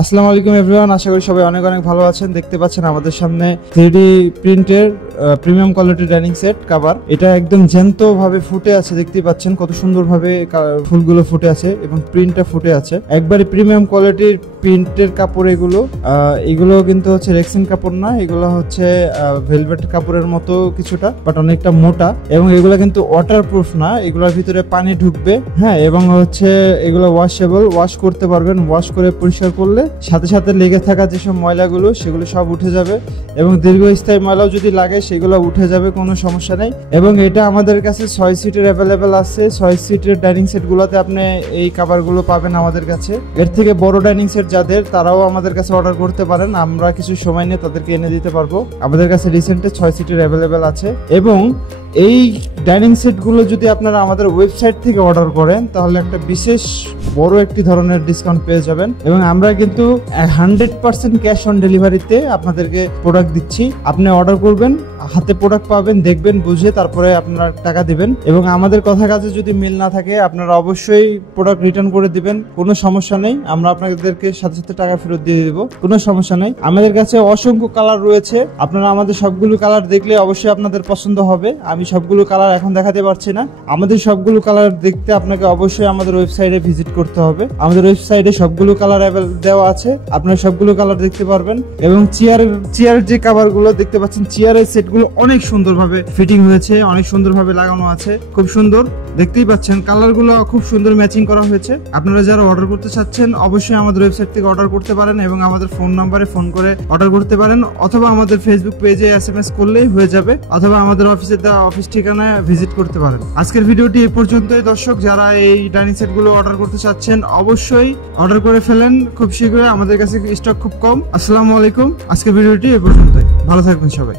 আসসালামু আলাইকুম এভরিওয়ান, আশা করি সবাই অনেক অনেক ভালো আছেন। দেখতে পাচ্ছেন আমাদের সামনে 3D প্রিন্টের premium quality dining set cover. এটা একদম জ্যান্ত ভাবে ফুটে আছে, দেখতেই পাচ্ছেন কত সুন্দর ভাবে ফুলগুলো ফুটে আছে এবং প্রিন্টটা ফুটে আছে। একবারে প্রিমিয়াম কোয়ালিটির প্রিন্টের কাপড় এগুলো কিন্তু হচ্ছে রেক্সিন কাপড় না, এগুলো হচ্ছে ভেলভেট কাপড়ের মতো কিছুটা, বাট অনেকটা মোটা। এবং এগুলো কিন্তু ওয়াটারপ্রুফ না, এগুলোর ভিতরে পানি ঢুকবে, হ্যাঁ। এবং হচ্ছে এগুলো ওয়াশেবল, ওয়াশ করতে পারবেন। ওয়াশ করে পরিষ্কার করলে সাথে সাথে লেগে থাকা যেসব ময়লাগুলো সেগুলো সব উঠে যাবে এবং দীর্ঘস্থায়ী ময়লাও যদি লাগে সেগুলো উঠে যাবে, কোনো সমস্যা নেই। এবং এটা আমাদের কাছে 6 সিটের অ্যাভেলেবেল আছে। 6 সিটের ডাইনিং সেট গুলোতে আপনি এই কাভারগুলো পাবেন আমাদের কাছে। এর থেকে বড় ডাইনিং সেট যাদের, তারাও আমাদের কাছে অর্ডার করতে পারেন, আমরা কিছু সময় নিয়ে তাদেরকে এনে দিতে পারবো। আমাদের কাছে রিসেন্টে 6 সিটের অ্যাভেলেবেল আছে। এবং এই ডাইনিং সেট গুলো যদি আপনারা আমাদের ওয়েবসাইট থেকে অর্ডার করেন তাহলে একটা বিশেষ বড় একটি ধরনের ডিসকাউন্ট পেয়ে যাবেন। এবং আমরা কিন্তু 100% ক্যাশ অন ডেলিভারিতে আপনাদেরকে প্রোডাক্ট দিচ্ছি। আপনি অর্ডার করবেন, হাতে প্রোডাক্ট পাবেন, দেখবেন, বুঝে তারপরে আপনারা টাকা দিবেন। এবং আমাদের কথা কাজে যদি মিল না থাকে আপনারা অবশ্যই প্রোডাক্ট রিটার্ন করে দিবেন, কোনো সমস্যা নেই। আমরা আপনাদেরকে সাথে সাথে টাকা ফেরত দিয়ে দেবো, কোনো সমস্যা নেই। আমাদের কাছে অসংখ্য কালার রয়েছে, আপনারা আমাদের সবগুলো কালার দেখলে অবশ্যই আপনাদের পছন্দ হবে। আমি সবগুলো কালার এখন দেখাতে পারছি না। আমাদের সবগুলো কালার দেখতে আপনাকে অবশ্যই আমাদের ওয়েবসাইটে ভিজিট করতে হবে। আমাদের ওয়েবসাইটে সবগুলো কালার দেওয়া আছে, আপনারা সবগুলো কালার দেখতে পারবেন। এবং চেয়ারের যে কাভারগুলো দেখতে পাচ্ছেন, চেয়ারের সেটগুলো অনেক সুন্দরভাবে ফিটিং হয়েছে, অনেক সুন্দরভাবে লাগানো আছে, খুব সুন্দর দেখতেই পাচ্ছেন। কালারগুলো খুব সুন্দর ম্যাচিং করা হয়েছে। আপনারা যারা অর্ডার করতে চাচ্ছেন অবশ্যই আমাদের ওয়েবসাইট থেকে অর্ডার করতে পারেন এবং আমাদের ফোন নাম্বারে ফোন করে অর্ডার করতে পারেন, অথবা আমাদের ফেসবুক পেজে SMS করলেই হয়ে যাবে, অথবা আমাদের অফিস ঠিকানায় ভিজিট করতে পারেন। আজকের ভিডিওটি এই পর্যন্তই। দর্শক, যারা এই ডাইনিং সেট গুলো অর্ডার করতে চাচ্ছেন অবশ্যই অর্ডার করে ফেলেন খুব শীঘ্রই, আমাদের কাছে স্টক খুব কম। আসসালামু আলাইকুম, আজকের ভিডিওটি এই পর্যন্তই। ভালো থাকবেন সবাই।